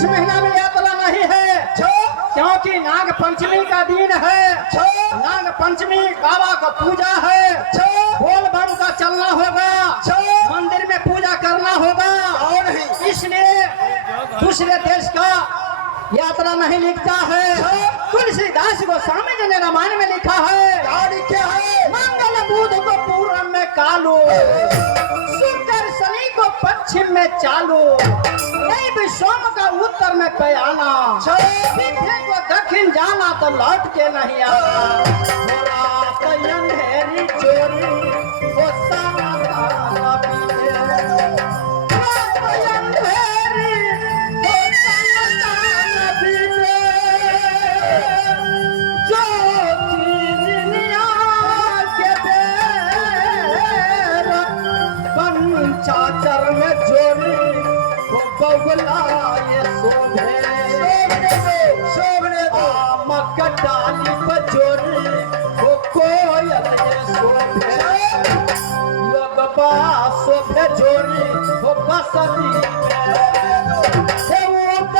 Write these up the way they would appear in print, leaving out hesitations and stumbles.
इस महीना में यात्रा नहीं है क्योंकि नाग पंचमी का दिन है। नाग पंचमी बाबा का पूजा है। बोल बम का चलना होगा, मंदिर में पूजा करना होगा। और इसलिए दूसरे देश का यात्रा नहीं लिखता है। तुलसीदास गोस्वामी जी ने रामायण में लिखा है, क्या है? मंगल बुध को पूर्व में कालो, शुक्र शनि को पश्चिम में चालू, सोम का उत्तर में पयाना, पीछे को दक्षिण जाना तो लौट के नहीं आना। चोरी वो चाचर में चोरी बगुलाए शोभने मक्काली बचोरी वो कोयल शोभे लगबा शोभे जोरी वो बसती शोभे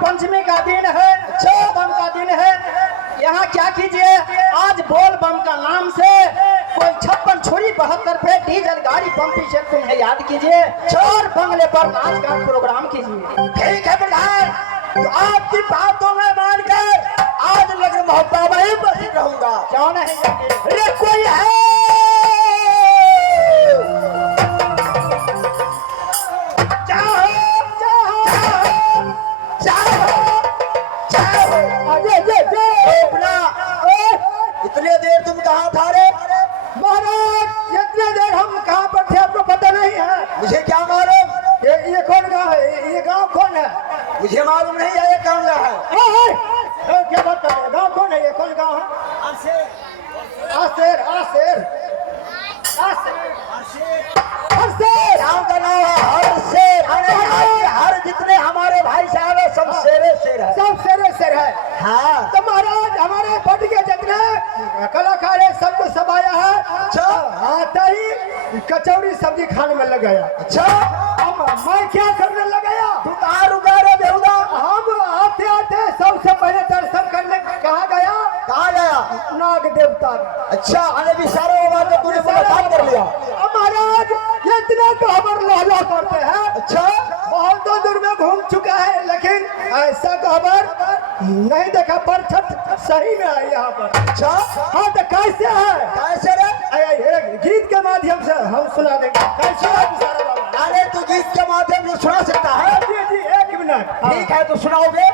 पंचमी का दिन है, बम का दिन है। यहाँ क्या कीजिए, आज बोल बम का नाम से कोई 56 छोरी 72 पे डीजल गाड़ी पंपी से तुम्हें याद कीजिए और बंगले पर नाच का प्रोग्राम कीजिए। ठीक है प्रधान, तो आपकी बातों में मान कर आज लगे मोहब्बा में बसी रहूंगा। क्यों नहीं? अरे कोई है इतने देर तुम कहाँ था रे? महाराज इतने देर हम कहाँ पर थे आपको पता नहीं है? मुझे क्या मालूम? ये कौन गाँव है? ये गाँव कौन है? मुझे मालूम नहीं है ये कौन गाँव है। क्या बात कर रहे हैं? गाँव कौन है? ये कौन गाँव है? आसेर गाँव का नाम है हरसेर। हर जितने हमारे भाई साहब है सब शेरे शेर है, सब शेरे शेर है। हाँ तो महाराज हमारे बट के जितने कलाकार है सबको सब आया है। अच्छा आता ही कचौड़ी सब्जी खाने में लग गया। अच्छा अब मैं क्या करने लग गया? तू कहाँ रुका रे बेहुदा? हम आते आते सबसे पहले दर्शन करने कहाँ गया? कहाँ गया? नाग देवता। अच्छा अरे विचारो बात तो तूने मुलाकात कर लिया। अब महाराज इतने तो हमारे लहला करते हैं। अच्छा बहुत तो दूर में घूम चुका है लेकिन ऐसा खबर नहीं देखा। पर सही में आई यहाँ पर। अच्छा हाँ तो कैसे है? कैसे रे? एक गीत के माध्यम से हम सुना देंगे। कैसे है सारा बाबा? अरे तू गीत के माध्यम से सुना सकता है? जी जी एक मिनट। ठीक है तो सुनाओगे?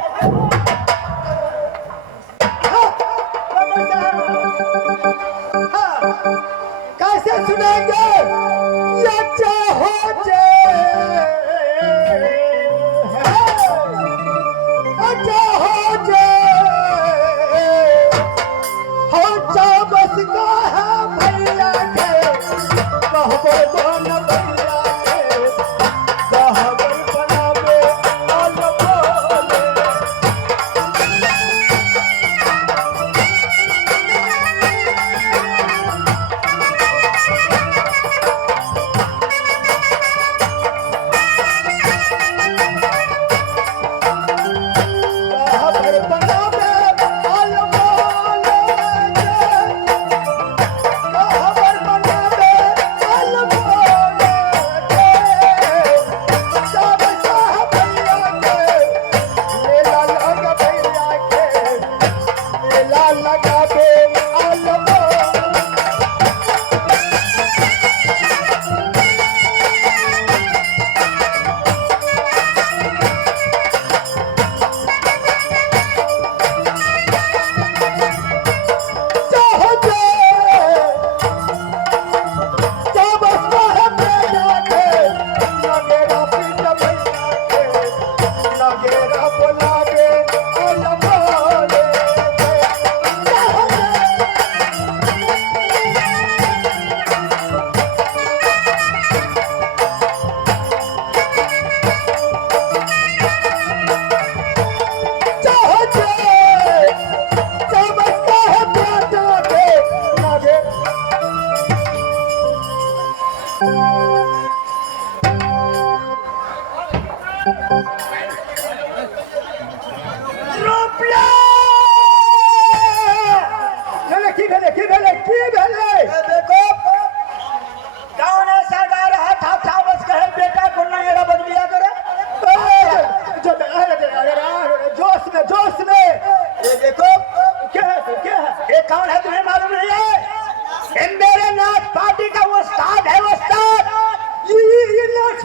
कैसे सुनाएंगे?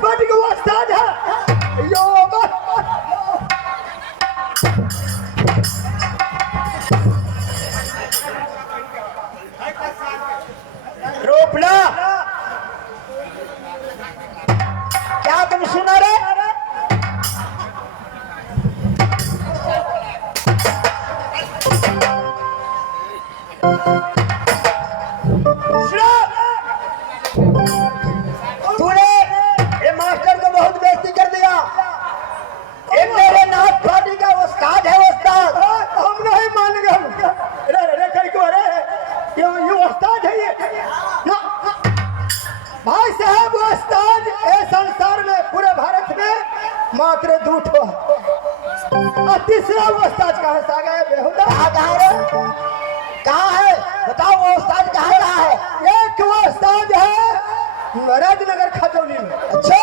पार्टी का उस्ताद है यो रोपला क्या तुम सुना रे तूने ये मास्टर को बहुत बेइज्जती कर दिया। ये मेरे नाथ पार्टी का उस्ताद है उस्ताद। हम नहीं मान गए। रे करको रे ये उस्ताद है ये ना भाई साहब उस्ताद इस संसार में पूरे भारत में मात्र दूठो और तीसरा उस्ताद कहाँ से आ गए बेहुदा कहाँ रे कहाँ है बताओ वो उस्ताद कहाँ है एक उस्ताद है राजनगर खजौली में अच्छा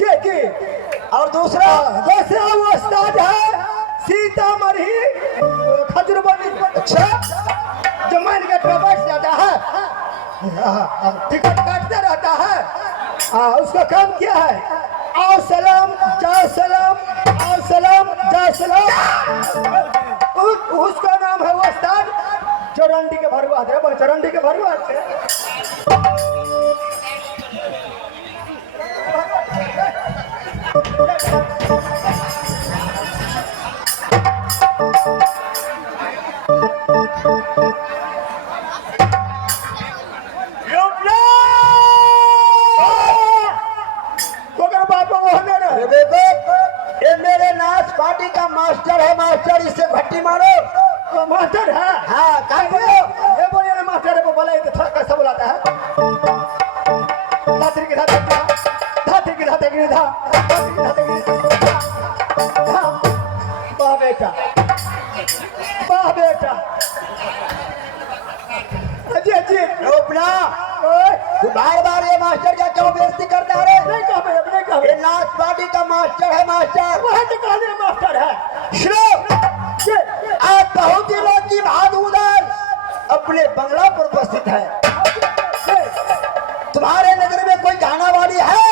ये और दूसरा वो उस्ताद है सीतामढ़ी खजूरबनी अच्छा जो मान के बैठ जाता है टिकट काटता रहता है उसका काम क्या है आओ सलाम जाओ सलाम आओ सलाम जाओ सलाम उसका नाम है उस्ताद चौरंडी के भरुआ है चौरंडी के भरुआ पार्टी का मास्टर है मास्टर इससे भट्टी मारो मास्टर है हाँ काय बोलो ये बोलिए ना मास्टर है वो बोला तो थोड़ा कैसा बुलाता है धात्री की धात्री की धा वाह बेटा जी रोपना तू बार ये मास्टर क्या क्यों बेइज्जती करता है नहीं कहा ये नाच पार्टी का मास्टर है मास्टर वह तो कहने मास्टर है श्रो आप बहुत ही लोग की बहादुर अपने बंगला पर उपस्थित है तुम्हारे नगर में कोई गाना वाली है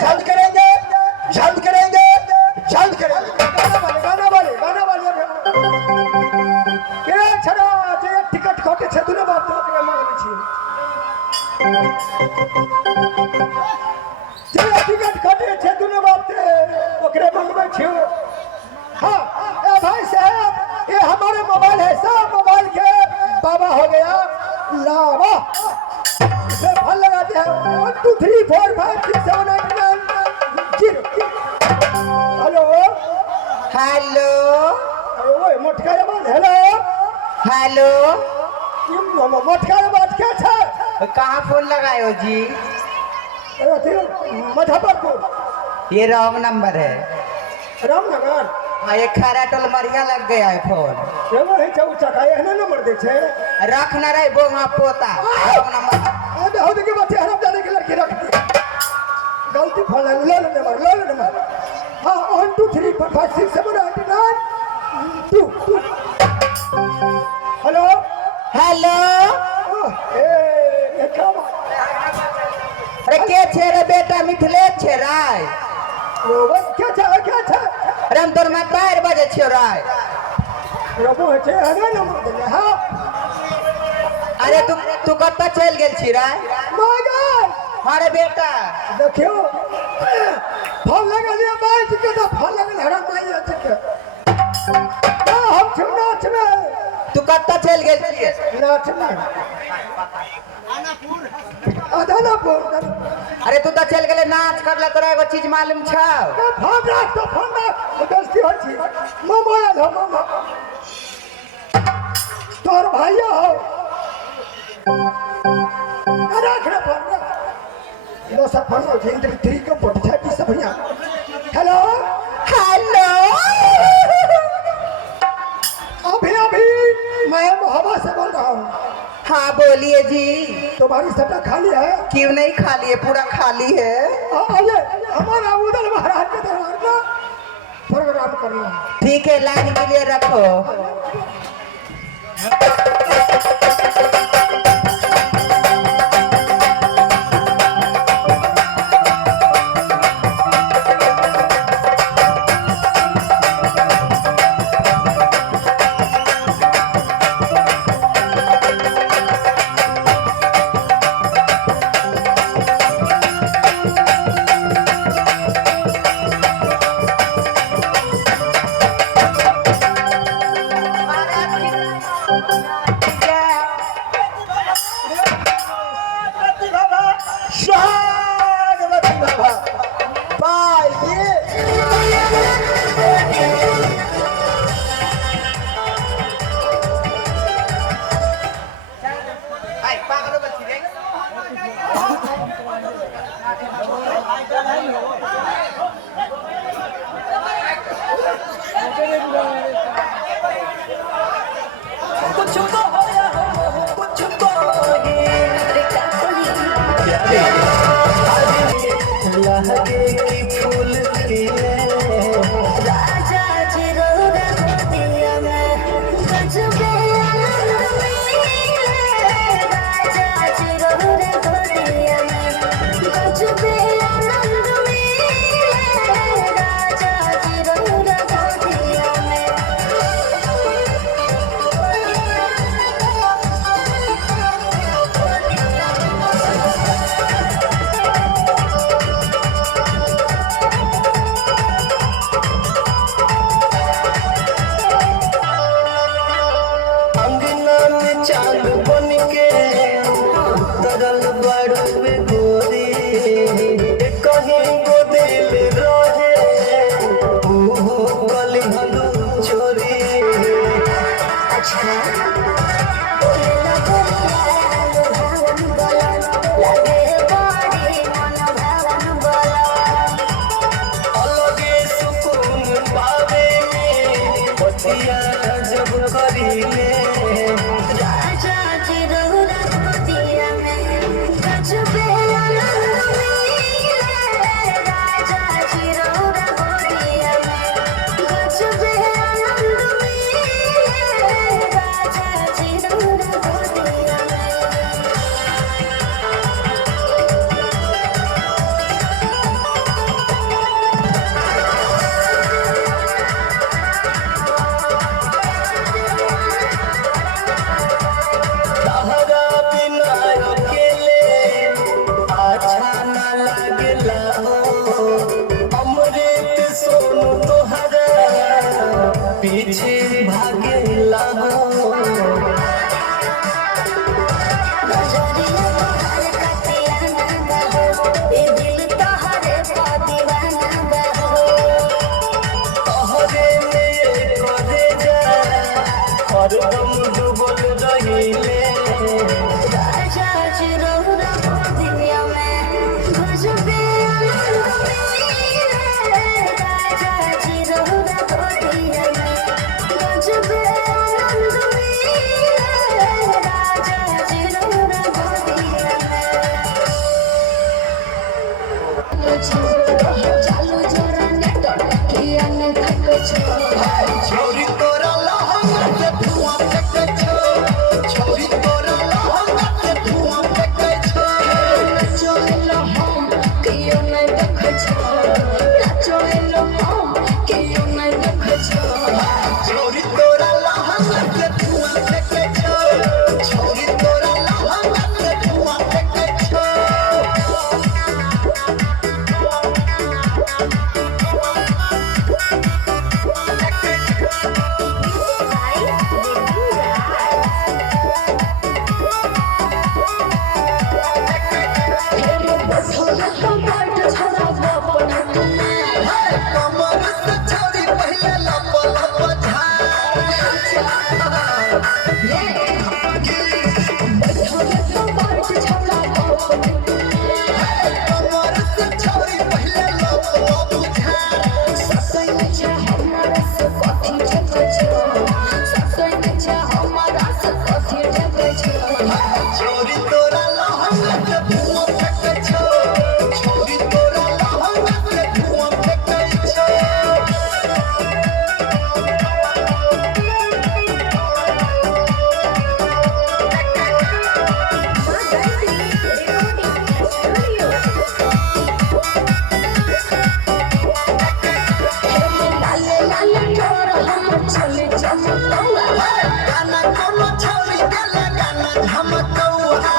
जल्द करेंगे गाना वाली क्या छड़ा जे टिकट खोके छे तूने बात तो के मांगे छी जे टिकट खोके छे तूने बात ओकरे मांगबे छी हां ए भाई साहब ये हमारे मोबाइल है सब मोबाइल के बाबा हो गया लावा इसे फल लगाते हैं 1 2 3 4 5 6 7 8 9 0 हेलो ओए मोटका आवाज हेलो मोटका आवाज क्या था कहाँ फोन लगाए हो जी मुजफ्फरपुर ये रॉन्ग नंबर है रामनगर हाँ ये खरा टोल मरिया लग गया है फोन एगो है चौ चकाए है ना नंबर दे छे रख न रही बोंगा पोता रॉन्ग नंबर अबे हो के बच्चे हरम जाने के लड़की रख दी गलती फोन ले ले नंबर हां 1 2 3 4 5 6 7 8 9 2 हेलो ए क्या अरे के छे रे बेटा मिथिलेश छे राय रोबन क्या था अरे हम तोर में 4 बजे छे राय रोबो है ना नंबर दे हां अरे तू कत्ता चल गेल छी राय मगर अरे बेटा देखियो फोन लगा लिया बैठ के तो फोन लगा हराम नहीं है के हम नाच में तू कत्ता चल गेल छी नाच में आदानापुर अरे तू तो चल गेले नाच करला तोरा एगो चीज मालूम छौ फोन रख गलती हो छी मोबाइल हो मामा तोर भैया हो रख रे फोन लो सब फोन जिंदगी ठीक को पट छाती सब भैया हेलो अभी मैं हवा से बोल रहा हूँ हाँ बोलिए जी तुम्हारी सट्टा खाली है क्यों नहीं खाली है पूरा खाली है आइए हमारा उधर महाराज के दरबार में प्रोग्राम करना ठीक है लाइन के लिए रखो चांद बन के तरल बड़ुए गोरी कहीं को दिल रोजे गली हलू छोरी अलगे सुकून पावे बतिया जब करीले पीछे भागे लागो तोहरे में करे जा हरदम डूबल रहिले छोरी तोरा लहंगा से धुआं फेंके छो छोरी तोरा लहंगा से धुआं फेंके छो नाचोलो हम कियो नहीं देखे छो नाचोलो हम कियो नहीं देखे छो छोरी तोरा लहंगा से धुआं फेंके छो छोरी तोरा लहंगा से धुआं फेंके छो कमर से छोरी पहले लप लप कमर से छोरी पहले लप लप छोरी तोरा लहंगा से धुआं फेंके छो छोरी तोरा लहंगा से धुआं फेंके छो गाना कोनो छोरी गेला गाना झमकौहा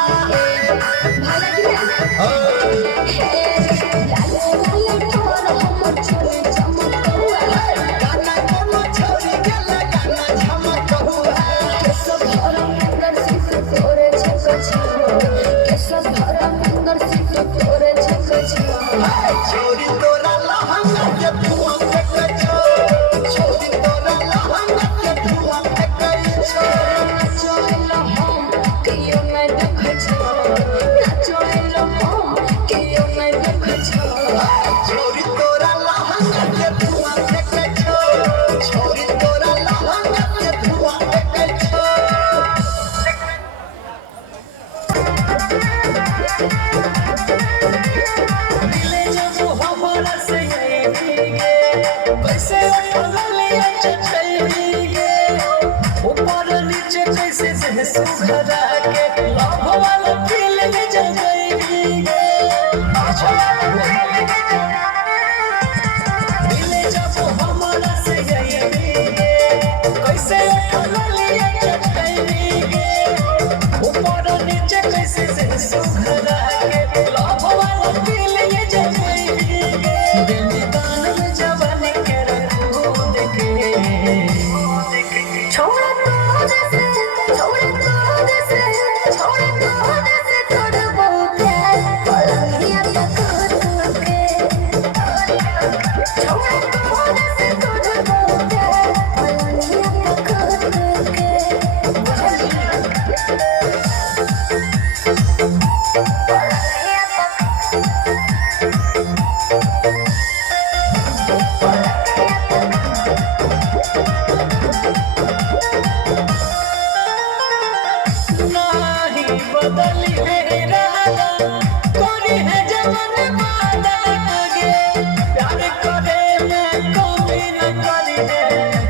गाना कोनो छोरी गेला गाना झमकौहा तोरे छक छोरी तोरा लहंगा के धुआं फेंके छो छोरी तोरा लहंगा के धुआं फेंके छो नाचो एलो हम कियो नै देख छो नाचो एलो हम कियो नै देख छो छोरी तोरा लहंगा के धुआं फेंके छो छोरी तोरा लहंगा के धुआं फेंके छो मिले जब हमारा से गे कैसे उठलिया चचई गे ऊपर नीचे कैसे से सुघरा के लव वाला फीलिंग जगई गे मिले जब हमारा से गे कैसे उठलिया चचई गे ऊपर नीचे कैसे से सुघरा के लव वाला फीलिंग जगई गे दिल दान में जवानी के रखो देखे छोड़ दो जैसे छोड़ दो जैसे छोड़ दो जैसे थोड़ा बहुत पलंगिया तक के छोड़ दो जैसे थोड़ा बहुत पलंगिया तक के नाही बदली है इरादा कोरी है जवन वादा गे प्यार करे में कमी न करी है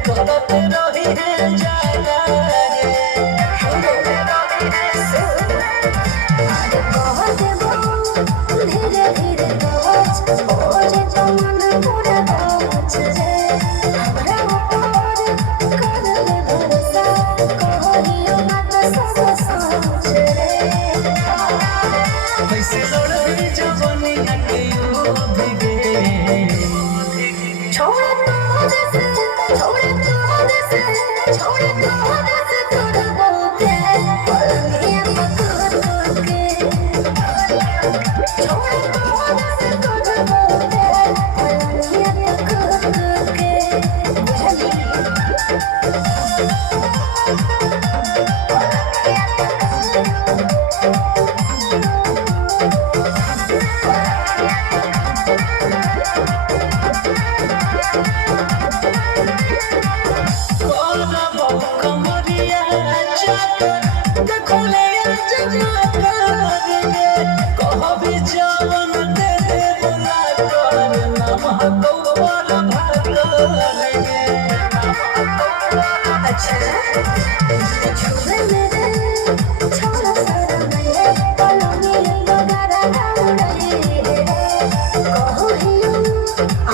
करत रही है ज्यादा धीरे धीरे पहुंच हो जे तो मन पूरा पहुंच रे हमरा ऊपर कर ले भरोसा कहियो ना तो सब सोच रे कैसे लड़े जवानी के युद्ध गे छोड़ दो जैसे छोड़ दो जैसे छोड़ दो जैसे थोड़ा बहुत पलंगिया तक के छोड़ दो जैसे थोड़ा बहुत पलंगिया तक के कमरिया चाकर देखो ले जना कर गे कहबी जवन दे दे बुला कर नाम हकौर भाग गे अच्छा छुए मेरे छोड़ा सारा मेरे पलंगिया लगारा गाउडे कहो हियो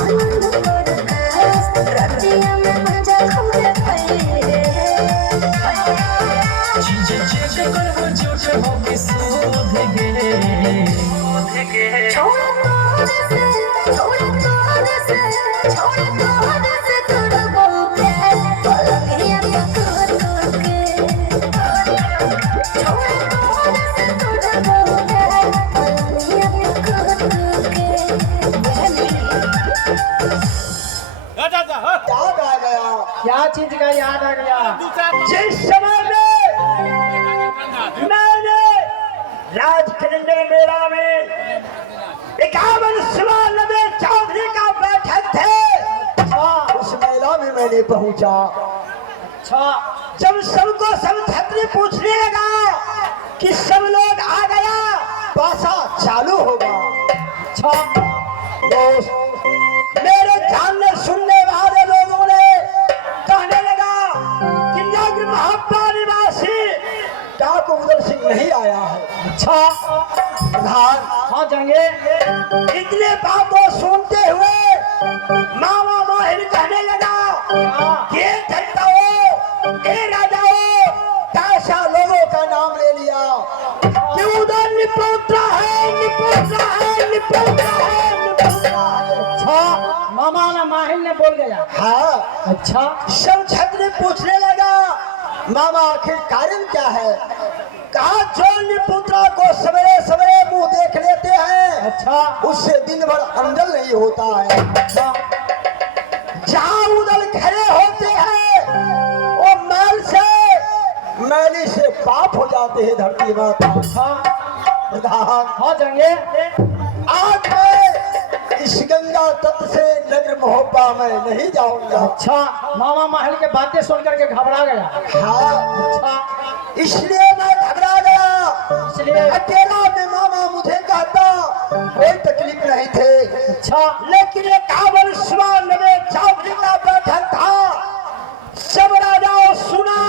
आनंद पड़कास रतिया में मजा खुले पे चीजें चेक करबो झूठ हो के सूध गे छोड़ दो जैसे छोड़ दो जैसे छोड़ दो जैसे थोड़ा बहुत पलंगिया तक के छोड़ दो जैसे थोड़ा बहुत पलंगिया तक के याद आ गया क्या चीज का याद आ गया जिस समय में मैंने राजकन्या मेला में 51 सवाल नबे चौधरी का बैठक थे उस मेला में मैंने पहुंचा अच्छा जब सबको सब छतरी पूछने लगा कि सब लोग आ गया पासा चालू होगा अच्छा दोस्त मेरे जानने सुनने वाले लोगों ने कहने लगा कि नगर महापा निवासी डाकू उदल सिंह नहीं आया है अच्छा प्रधान हाँ जाएंगे इतने बातों सुनते हुए मामा माहिर कहने लगा ये ठट्टा हो ये राजा हो कैसा लोगों का नाम ले लिया कि उधर निपौतरा है निपौतरा है निपौतरा है निपौतरा है अच्छा मामा ने माहिर ने बोल गया हाँ अच्छा सब छतरी पूछने लगा मामा आखिर कारण क्या है कहा जो निपुत्रा को सवेरे सवेरे मुंह देख लेते हैं, अच्छा उससे दिन भर अंदर नहीं होता है। अच्छा जहाँ उदल खड़े होते हैं वो मैल से मैली से पाप हो जाते हैं धरती माता। हाँ प्रधान हाँ जाएंगे। आज मैं इस गंगा तट से नगर मोहब्बा में नहीं जाऊंगा। अच्छा मामा महल के बातें सुन करके घबरा गया। हाँ अच्छा इसलिए मैं घबरा गया। इसलिए अकेला में मामा मुझे कहता कोई तकलीफ नहीं थे, अच्छा लेकिन एक काबल नवे चावला बैठक था। सब राजाओं सुना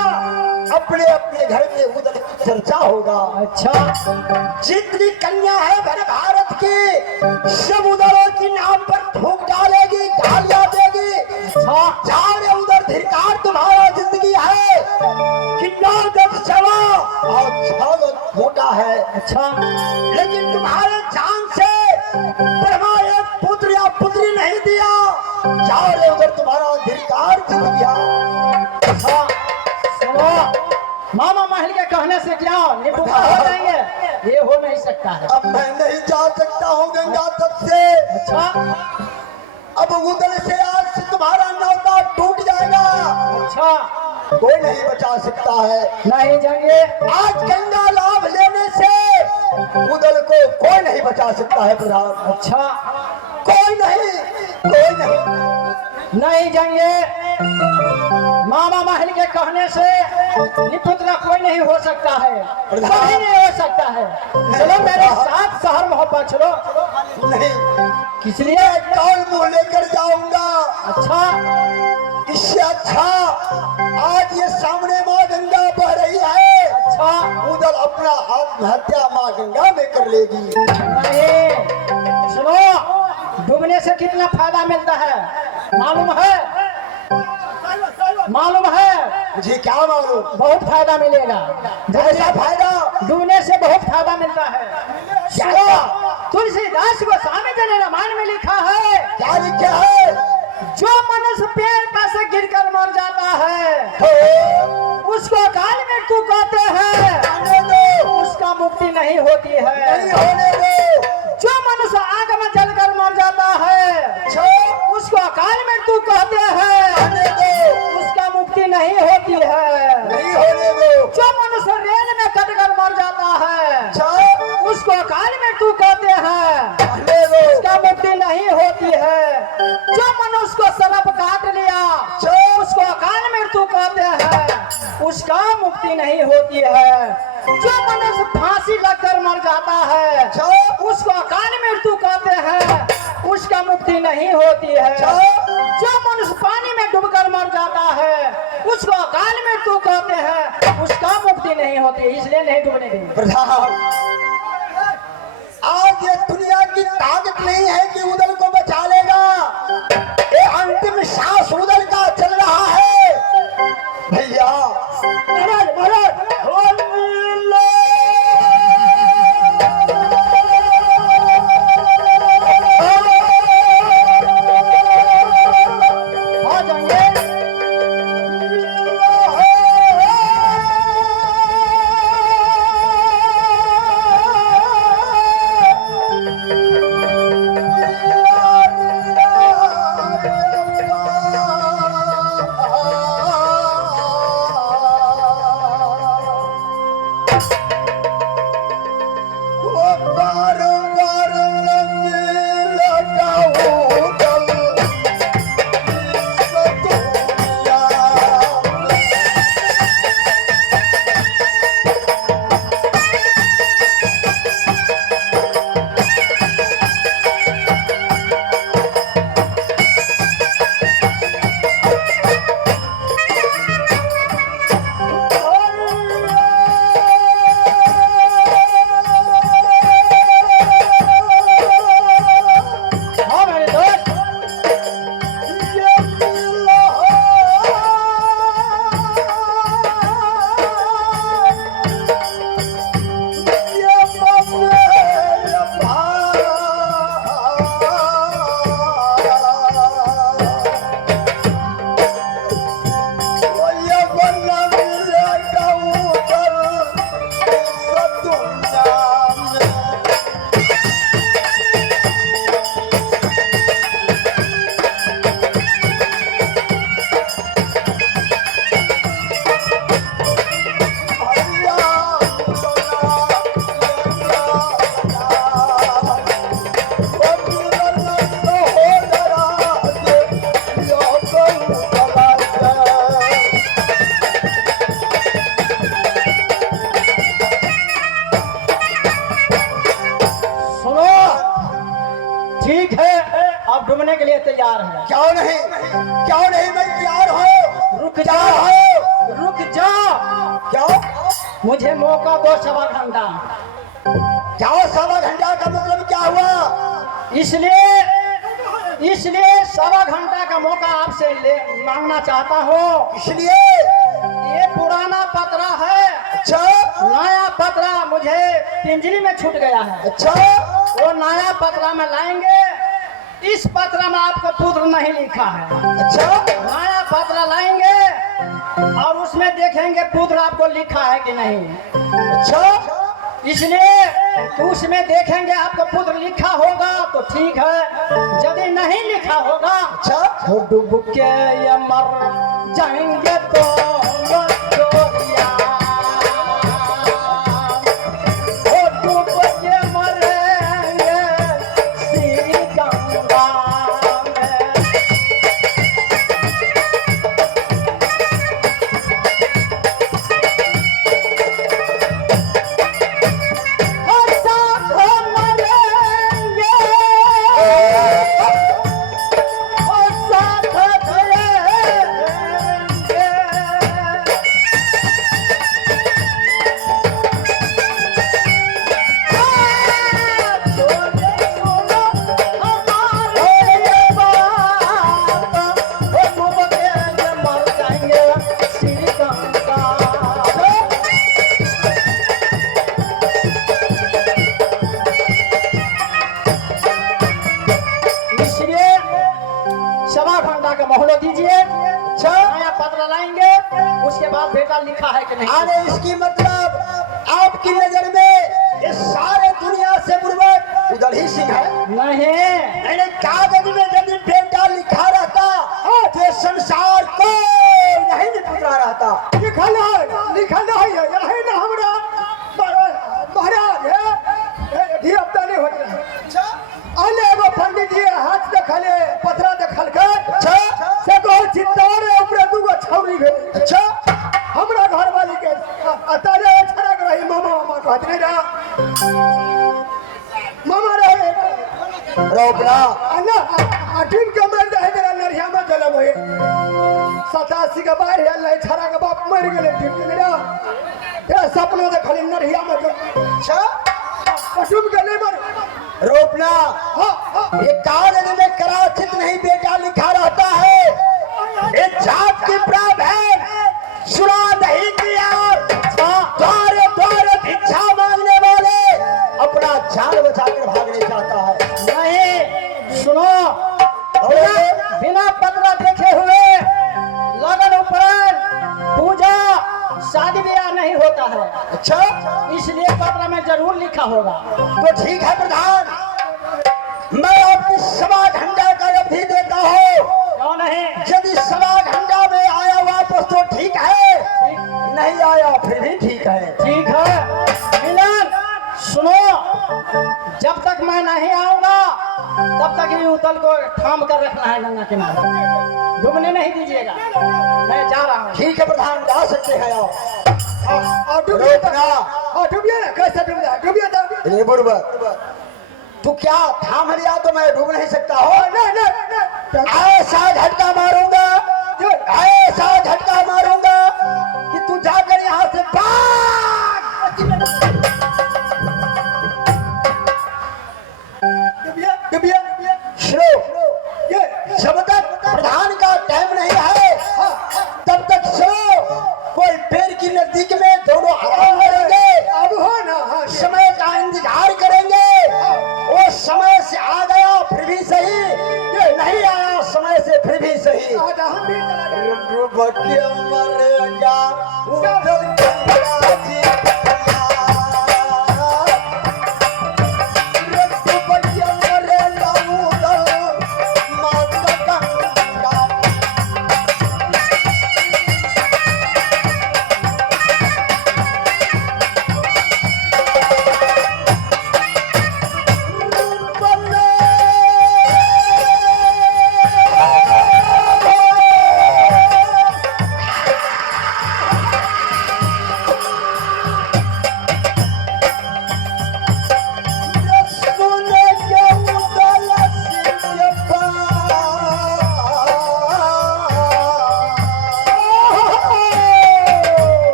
अपने अपने घर में उधर चर्चा होगा। अच्छा जितनी कन्या है भर भारत की सब उधरों की नाम पर थूक डालेगी, गालियां देगी। अच्छा चारे उधर धिक्कार तुम्हारा जिंदगी है कि 9 सवा और 6 मोटा है। अच्छा लेकिन तुम्हारे जान से ब्रह्मा एक पुत्र या पुत्री नहीं दिया। चारे उधर तुम्हारा धिक्कार जिंदगी है। अच्छा सुनो मामा महल के कहने से क्या निपुत्रा हो जाएंगे? ये हो नहीं सकता है। अब मैं नहीं जा सकता हूँ गंगा तट से। अच्छा अब उधर से आज से तुम्हारा नाता टूट जाएगा। अच्छा कोई नहीं बचा सकता है। नहीं जाएंगे। आज गंगा लाभ लेने से उदल को कोई नहीं बचा सकता है प्रधान। अच्छा कोई नहीं नहीं जाएंगे। मामा महल के कहने से निपुत्रा कोई नहीं हो सकता है, कोई नहीं हो सकता है। चलो मेरे साथ शहर मोहब्बत चलो। नहीं किस लिए? कौन मुंह लेकर जाऊंगा। अच्छा इससे अच्छा आज ये सामने माँ गंगा बह रही है। अच्छा उधर अपना आत्महत्या माँ गंगा में कर लेगी। नहीं सुनो डूबने से कितना फायदा मिलता है मालूम है? मालूम है? मुझे क्या मालूम? बहुत फायदा मिलेगा। ऐसा फायदा डूबने से बहुत फायदा मिलता है। सुनो तुलसीदास गोस्वामी जी ने रामायण में लिखा है, क्या लिखा है? जो मनुष्य पेड़ पर से गिरकर मर जाता है उसको काल मृत्यु कहते हैं, उसका मुक्ति नहीं होती है। नहीं होने दो। जो मनुष्य आग में जलकर मर जाता है उसको अकाल मृत्यु कहते हैं, उसका मुक्ति नहीं होती है। नहीं होने दो। जो मनुष्य रेल में कटकर मर जाता है उसको अकाल मृत्यु कहते हैं, उसका मुक्ति नहीं होती है। जो मनुष्य को सर्प काट लिया उसको अकाल मृत्यु कहते हैं, उसका मुक्ति नहीं होती है। जो मनुष्य फांसी लगकर मर जाता है उसको अकाल मृत्यु कहते हैं, उसका मुक्ति नहीं होती है। जो मनुष्य पानी में डूबकर मर जाता है उसको अकाल मृत्यु कहते हैं, उसका मुक्ति नहीं होती, इसलिए नहीं डूबने देंगे। प्रधान आज ये दुनिया की ताकत नहीं है कि उदल को बचा लेगा। ये अंतिम सांस उदल का चल रहा है भैया। महाराज महाराज आ जाएंगे। ठीक है, आप डूबने के लिए तैयार हैं। क्यों नहीं मैं तैयार हूँ। रुक जाओ, रुक जाओ, क्यों मुझे मौका दो 1.25 घंटा। क्या 1.25 घंटा का मतलब क्या हुआ? इसलिए 1.25 घंटा का मौका आपसे मांगना चाहता हूँ। इसलिए ये पुराना पतरा है, अच्छा नया पतरा मुझे पिंजरी में छूट गया है। अच्छा वो नया पतरा में लाएंगे। इस पतरा में आपको पुत्र नहीं लिखा है। अच्छा नया पतरा लाएंगे और उसमें देखेंगे पुत्र आपको लिखा है कि नहीं। अच्छा इसलिए उसमें देखेंगे आपको पुत्र लिखा होगा तो ठीक है, यदि नहीं लिखा होगा अच्छा तो डूब के ये मर जाएंगे तो मचोरिया। ओ डूब के मरेंगे श्री गंगा में। मोहलत दीजिए। नया पत्र लाएंगे, उसके बाद बेटा लिखा है कि नहीं। अरे इसकी मतलब आपकी नजर में इस सारे दुनिया से बुर्बक उधर ही सिंह है। नहीं, कागज में यदि बेटा लिखा रहता तो संसार को नहीं पुतरा रहता। लिखा नहीं है यही ना हमरा महाराज है हफ्ता नहीं होता। अले एगो पंडित जी हाथ देखले पथरा देखल के अच्छा से को चित्तार ऊपर दूगो छौरी गई। अच्छा हमरा घर वाली के अतारे छरक रही मामा कहत नहीं रहा मामा रहे रोबरा अन्ना अठीन के मर रहे मेरा नरिया में जलम होए 87 के बाहर है छरा के बाप मर गेले ठीक नहीं रहा ते सपना देखली नरिया में। अच्छा अठूम के नहीं मर रोपना ये कागज में कराचित नहीं बेटा लिखा रहता है। ये जात की प्राप है सुना नहीं किया। द्वारे द्वारे भिक्षा मांगने वाले अपना जान बचाकर भागने चाहता है। नहीं सुनो, बिना पत्र देखे हुए लगन उपनयन पूजा शादी ब्याह नहीं होता है। अच्छा इसलिए पत्र में जरूर लिखा होगा। तो ठीक है प्रधान, मैं आपकी 1.25 घंटा का अवधि देता हूँ। क्यों नहीं? यदि 1.25 घंटा में आया वापस तो ठीक है, नहीं आया फिर भी ठीक है। ठीक है मिलन, सुनो, जब तक मैं नहीं आऊंगा तब तक ये उतल को थाम कर रखना है गंगा किनारे, डूबने नहीं दीजिएगा। मैं जा रहा हूँ। ठीक है प्रधान, जा सकते हैं आप। डूबिए कैसे डूबिया तू क्या थाम लिया तो मैं डूब नहीं सकता हो। ऐसा झटका मारूंगा, ऐसा झटका मारूंगा कि तू जाकर यहाँ से भाग। जब तक प्रधान का टाइम नहीं है तब तक सो कोई पेड़ की नजदीक में दोनों आराम करेंगे। अब हो ना समय का इंतजार करेंगे। वो समय से आ गया फिर भी सही, ये नहीं आया समय से फिर भी सही। मरेगा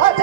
हाथ